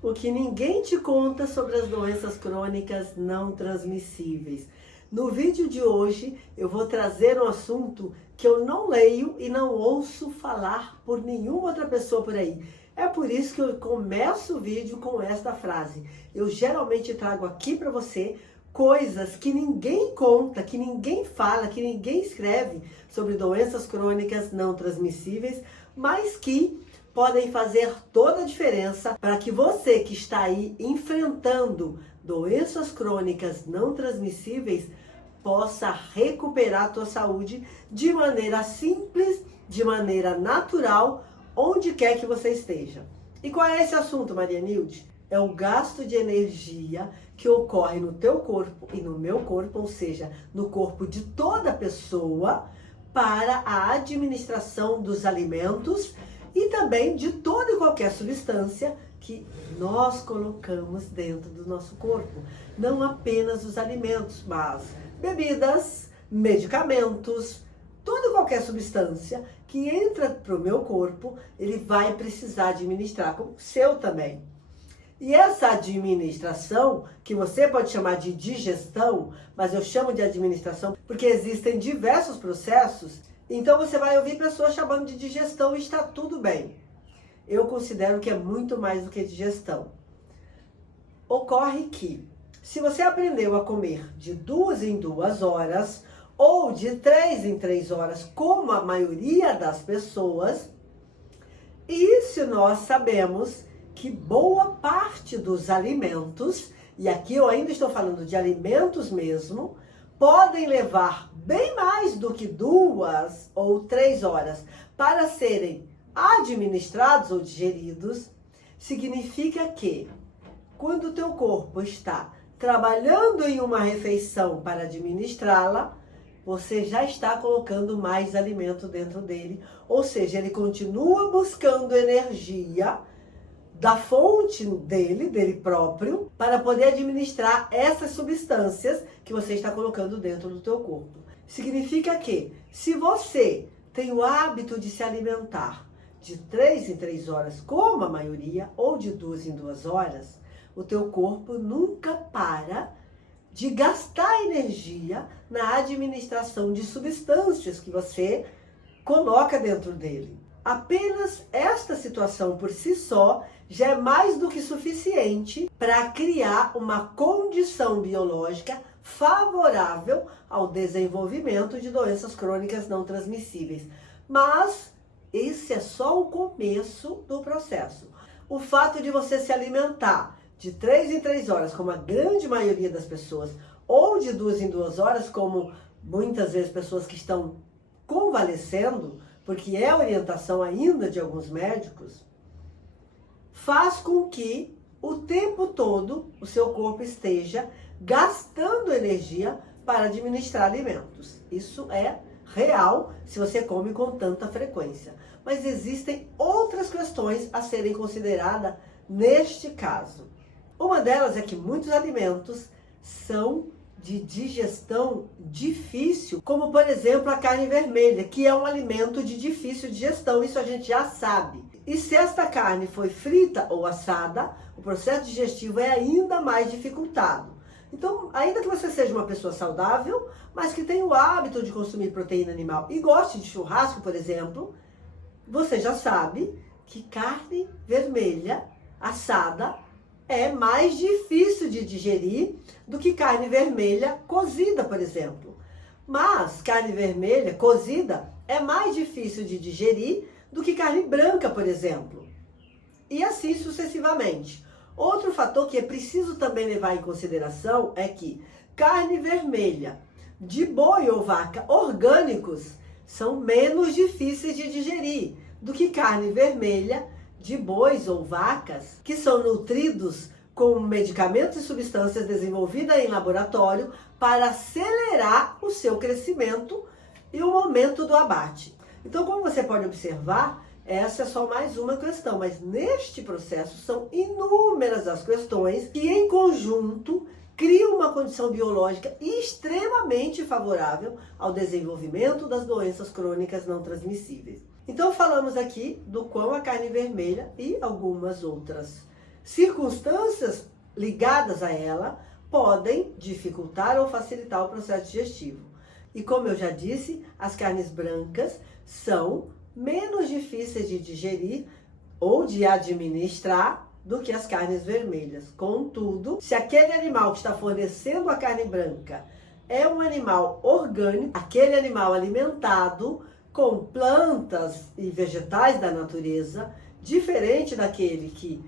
O que ninguém te conta sobre as doenças crônicas não transmissíveis. No vídeo de hoje eu vou trazer um assunto que eu não leio e não ouço falar por nenhuma outra pessoa por aí. É por isso que eu começo o vídeo com esta frase. Eu geralmente trago aqui para você coisas que ninguém conta, que ninguém fala, que ninguém escreve sobre doenças crônicas não transmissíveis, mas que podem fazer toda a diferença para que você que está aí enfrentando doenças crônicas não transmissíveis possa recuperar a tua saúde de maneira simples, de maneira natural, onde quer que você esteja. E qual é esse assunto, Maria Nilde? É o gasto de energia que ocorre no teu corpo e no meu corpo, ou seja, no corpo de toda pessoa, para a administração dos alimentos e também de toda e qualquer substância que nós colocamos dentro do nosso corpo. Não apenas os alimentos, mas bebidas, medicamentos, toda e qualquer substância que entra para o meu corpo, ele vai precisar administrar, como o seu também. E essa administração, que você pode chamar de digestão, mas eu chamo de administração porque existem diversos processos. Então você vai ouvir pessoas chamando de digestão e está tudo bem. Eu considero que é muito mais do que digestão. Ocorre que, se você aprendeu a comer de 2 em 2 horas, ou de 3 em 3 horas, como a maioria das pessoas, e se nós sabemos que boa parte dos alimentos, e aqui eu ainda estou falando de alimentos mesmo, podem levar bem mais do que 2 ou 3 horas para serem administrados ou digeridos, significa que quando o teu corpo está trabalhando em uma refeição para administrá-la, você já está colocando mais alimento dentro dele, ou seja, ele continua buscando energia da fonte dele próprio, para poder administrar essas substâncias que você está colocando dentro do teu corpo. Significa que, se você tem o hábito de se alimentar de 3 em 3 horas, como a maioria, ou de 2 em 2 horas, o teu corpo nunca para de gastar energia na administração de substâncias que você coloca dentro dele. Apenas esta situação por si só já é mais do que suficiente para criar uma condição biológica favorável ao desenvolvimento de doenças crônicas não transmissíveis. Mas esse é só o começo do processo. O fato de você se alimentar de 3 em 3 horas, como a grande maioria das pessoas, ou de 2 em 2 horas, como muitas vezes pessoas que estão convalescendo, porque é a orientação ainda de alguns médicos, faz com que o tempo todo o seu corpo esteja gastando energia para administrar alimentos. Isso é real se você come com tanta frequência. Mas existem outras questões a serem consideradas neste caso. Uma delas é que muitos alimentos são de digestão difícil, como por exemplo a carne vermelha, que é um alimento de difícil digestão, isso a gente já sabe. E se esta carne foi frita ou assada, o processo digestivo é ainda mais dificultado. Então, ainda que você seja uma pessoa saudável, mas que tenha o hábito de consumir proteína animal e goste de churrasco, por exemplo, você já sabe que carne vermelha assada é mais difícil de digerir do que carne vermelha cozida, por exemplo. Mas carne vermelha cozida é mais difícil de digerir do que carne branca, por exemplo. E assim sucessivamente. Outro fator que é preciso também levar em consideração é que carne vermelha de boi ou vaca orgânicos são menos difíceis de digerir do que carne vermelha de bois ou vacas que são nutridos com medicamentos e substâncias desenvolvidas em laboratório para acelerar o seu crescimento e o momento do abate. Então, como você pode observar, essa é só mais uma questão, mas neste processo são inúmeras as questões que em conjunto criam uma condição biológica extremamente favorável ao desenvolvimento das doenças crônicas não transmissíveis. Então falamos aqui do quão a carne vermelha e algumas outras Circunstâncias ligadas a ela podem dificultar ou facilitar o processo digestivo. E como eu já disse, as carnes brancas são menos difíceis de digerir ou de administrar do que as carnes vermelhas. Contudo, se aquele animal que está fornecendo a carne branca é um animal orgânico, aquele animal alimentado com plantas e vegetais da natureza, diferente daquele que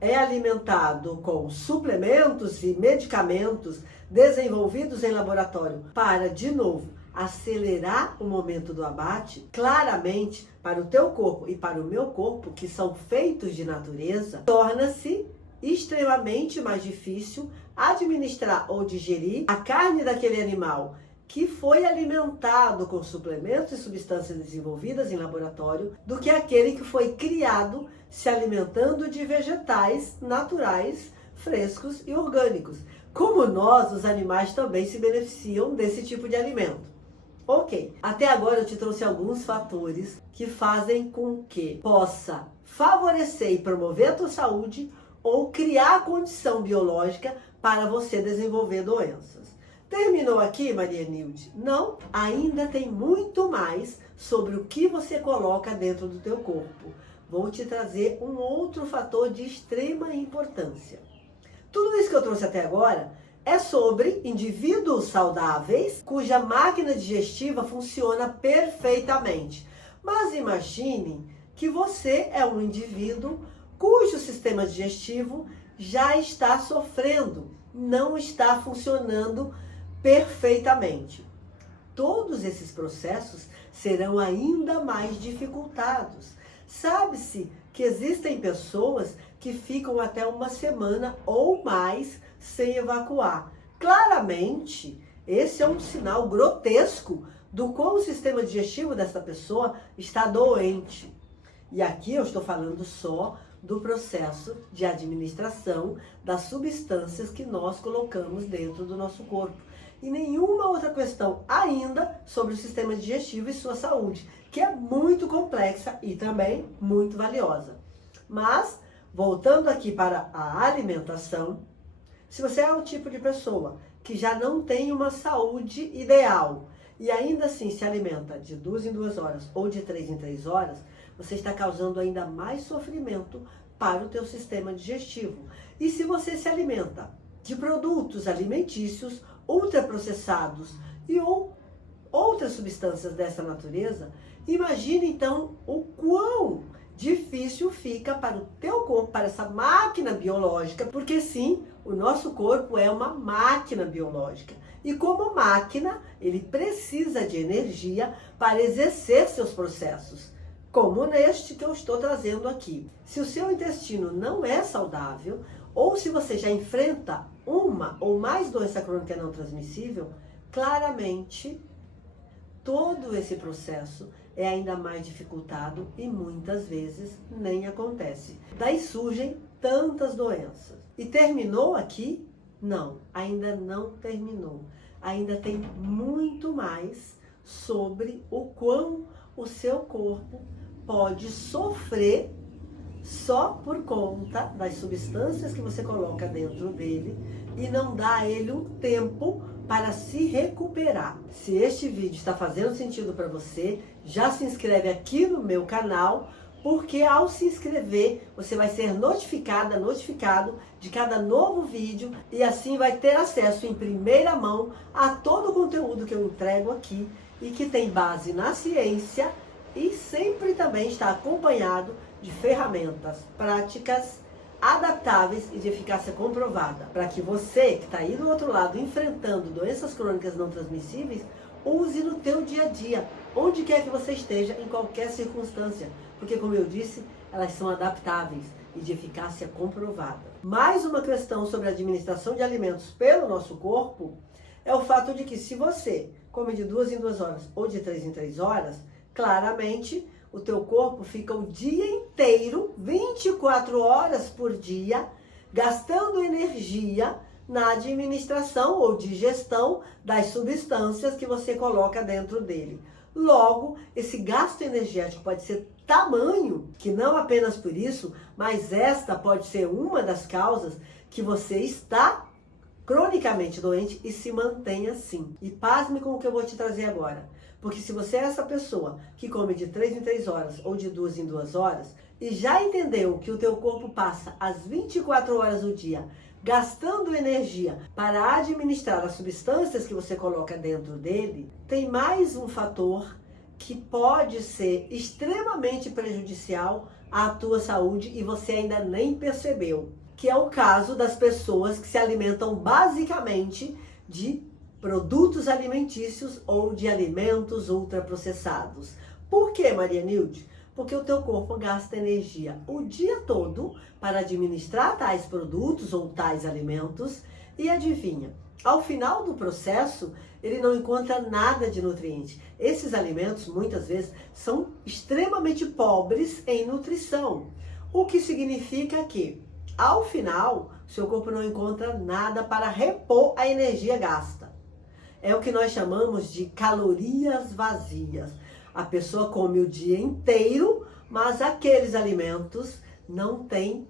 é alimentado com suplementos e medicamentos desenvolvidos em laboratório para, de novo, acelerar o momento do abate, claramente para o teu corpo e para o meu corpo, que são feitos de natureza, torna-se extremamente mais difícil administrar ou digerir a carne daquele animal que foi alimentado com suplementos e substâncias desenvolvidas em laboratório do que aquele que foi criado se alimentando de vegetais naturais, frescos e orgânicos. Como nós, os animais também se beneficiam desse tipo de alimento. Ok, até agora eu te trouxe alguns fatores que fazem com que possa favorecer e promover a tua saúde ou criar a condição biológica para você desenvolver doenças. Terminou aqui, Maria Nilde? Não, ainda tem muito mais sobre o que você coloca dentro do teu corpo. Vou te trazer um outro fator de extrema importância. Tudo isso que eu trouxe até agora é sobre indivíduos saudáveis cuja máquina digestiva funciona perfeitamente. Mas imagine que você é um indivíduo cujo sistema digestivo já está sofrendo, não está funcionando perfeitamente. Todos esses processos serão ainda mais dificultados. Sabe-se que existem pessoas que ficam até uma semana ou mais sem evacuar. Claramente, esse é um sinal grotesco do quão o sistema digestivo dessa pessoa está doente. E aqui eu estou falando só do processo de administração das substâncias que nós colocamos dentro do nosso corpo. E nenhuma outra questão ainda sobre o sistema digestivo e sua saúde, que é muito complexa e também muito valiosa. Mas, voltando aqui para a alimentação, se você é o tipo de pessoa que já não tem uma saúde ideal e ainda assim se alimenta de 2 em 2 horas ou de 3 em 3 horas, você está causando ainda mais sofrimento para o teu sistema digestivo. E se você se alimenta de produtos alimentícios ultraprocessados e ou outras substâncias dessa natureza, imagine então o quão difícil fica para o teu corpo, para essa máquina biológica, porque sim, o nosso corpo é uma máquina biológica. E como máquina, ele precisa de energia para exercer seus processos, como neste que eu estou trazendo aqui. Se o seu intestino não é saudável, ou se você já enfrenta uma ou mais doença crônica não transmissível, claramente todo esse processo é ainda mais dificultado e muitas vezes nem acontece. Daí surgem tantas doenças. E terminou aqui? Não, ainda não terminou. Ainda tem muito mais sobre o quão o seu corpo pode sofrer só por conta das substâncias que você coloca dentro dele e não dá a ele um tempo para se recuperar. Se este vídeo está fazendo sentido para você, já se inscreve aqui no meu canal, porque ao se inscrever, você vai ser notificado de cada novo vídeo e assim vai ter acesso em primeira mão a todo o conteúdo que eu entrego aqui e que tem base na ciência e sempre também está acompanhado de ferramentas práticas, adaptáveis e de eficácia comprovada, para que você que está aí do outro lado enfrentando doenças crônicas não transmissíveis, use no teu dia a dia, onde quer que você esteja, em qualquer circunstância, porque como eu disse, elas são adaptáveis e de eficácia comprovada. Mais uma questão sobre a administração de alimentos pelo nosso corpo é o fato de que se você come de 2 em 2 horas ou de 3 em 3 horas, claramente o teu corpo fica o dia inteiro, 24 horas por dia, gastando energia na administração ou digestão das substâncias que você coloca dentro dele. Logo, esse gasto energético pode ser tamanho que não apenas por isso, mas esta pode ser uma das causas que você está cronicamente doente e se mantém assim. E pasme com o que eu vou te trazer agora. Porque se você é essa pessoa que come de 3 em 3 horas ou de 2 em 2 horas e já entendeu que o teu corpo passa as 24 horas do dia gastando energia para administrar as substâncias que você coloca dentro dele, tem mais um fator que pode ser extremamente prejudicial à tua saúde e você ainda nem percebeu, que é o caso das pessoas que se alimentam basicamente de produtos alimentícios ou de alimentos ultraprocessados. Por que, Maria Nilde? Porque o teu corpo gasta energia o dia todo para administrar tais produtos ou tais alimentos e adivinha, ao final do processo, ele não encontra nada de nutriente. Esses alimentos, muitas vezes, são extremamente pobres em nutrição, o que significa que, ao final, seu corpo não encontra nada para repor a energia gasta. É o que nós chamamos de calorias vazias. A pessoa come o dia inteiro, mas aqueles alimentos não têm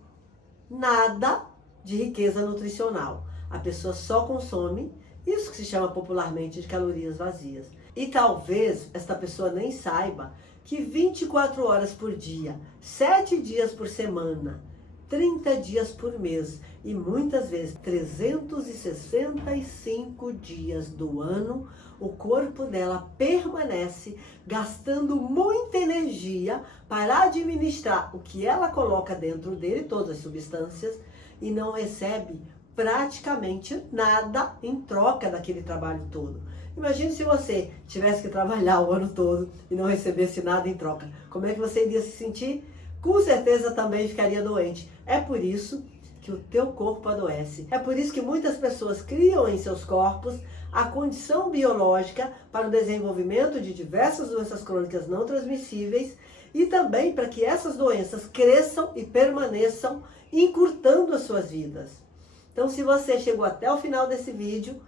nada de riqueza nutricional. A pessoa só consome isso que se chama popularmente de calorias vazias. E talvez esta pessoa nem saiba que 24 horas por dia, 7 dias por semana, 30 dias por mês e muitas vezes 365 dias do ano, o corpo dela permanece gastando muita energia para administrar o que ela coloca dentro dele, todas as substâncias, e não recebe praticamente nada em troca daquele trabalho todo. Imagine se você tivesse que trabalhar o ano todo e não recebesse nada em troca. Como é que você iria se sentir? Com certeza também ficaria doente. É por isso que o teu corpo adoece. É por isso que muitas pessoas criam em seus corpos a condição biológica para o desenvolvimento de diversas doenças crônicas não transmissíveis e também para que essas doenças cresçam e permaneçam encurtando as suas vidas. Então, se você chegou até o final desse vídeo,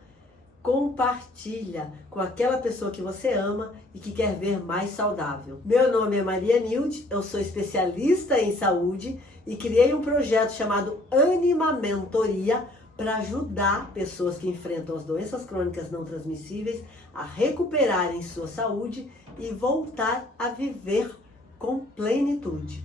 compartilha com aquela pessoa que você ama e que quer ver mais saudável. Meu nome é Maria Nilde, eu sou especialista em saúde e criei um projeto chamado Anima Mentoria para ajudar pessoas que enfrentam as doenças crônicas não transmissíveis a recuperarem sua saúde e voltar a viver com plenitude.